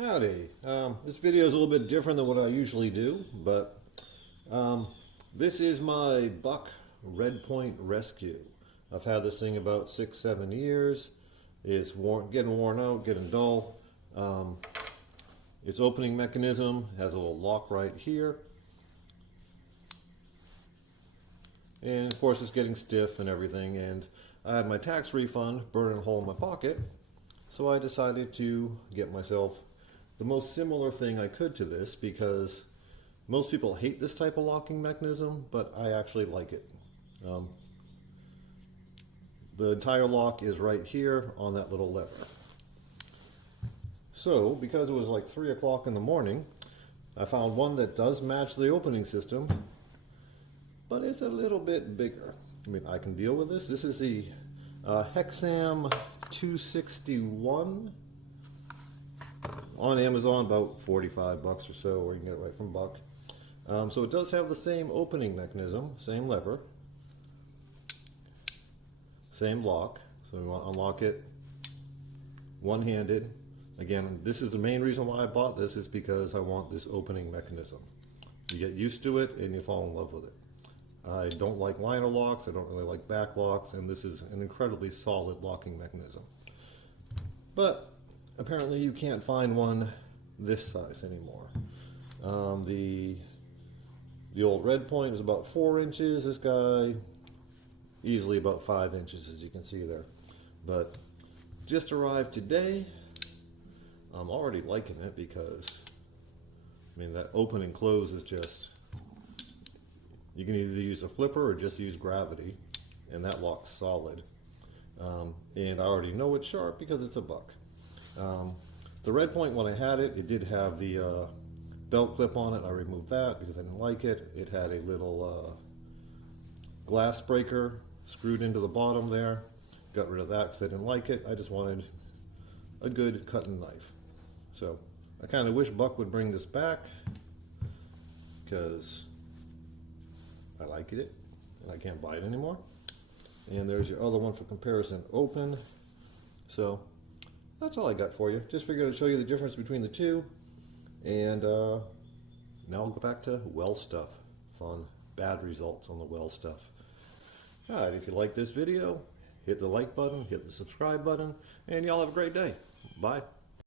Howdy. This video is a little bit different than what I usually do, but this is my Buck Redpoint Rescue. I've had this thing about 6-7 years. It's getting worn out, getting dull. Its opening mechanism has a little lock right here. And of course it's getting stiff and everything, and I had my tax refund burning a hole in my pocket, so I decided to get myself the most similar thing I could to this, because most people hate this type of locking mechanism, but I actually like it. The entire lock is right here on that little lever. So, because it was like 3 o'clock in the morning, I found one that does match the opening system, but it's a little bit bigger. I mean, I can deal with this. This is the Hexam 261 on Amazon, about 45 bucks or so, or you can get it right from Buck. So it does have the same opening mechanism, same lever, same lock. So we want to unlock it one-handed. Again, this is the main reason why I bought this, is because I want this opening mechanism. You get used to it and you fall in love with it. I don't like liner locks, I don't really like back locks, and this is an incredibly solid locking mechanism. But apparently you can't find one this size anymore. The old Redpoint was about 4 inches. This guy easily about 5 inches, as you can see there. But just arrived today. I'm already liking it because, I mean, that open and close is just, you can either use a flipper or just use gravity, and that lock's solid. And I already know it's sharp because it's a Buck. The Redpoint, when I had it, it did have the belt clip on it. I removed that because I didn't like it. It had a little glass breaker screwed into the bottom there. Got rid of that because I didn't like it. I just wanted a good cutting knife. So I kind of wish Buck would bring this back, because I like it and I can't buy it anymore. And there's your other one for comparison, open. So that's all I got for you. Just figured I'd show you the difference between the two. And now I'll go back to well stuff. Fun, bad results on the well stuff. Alright, if you like this video, hit the like button, hit the subscribe button, and y'all have a great day. Bye.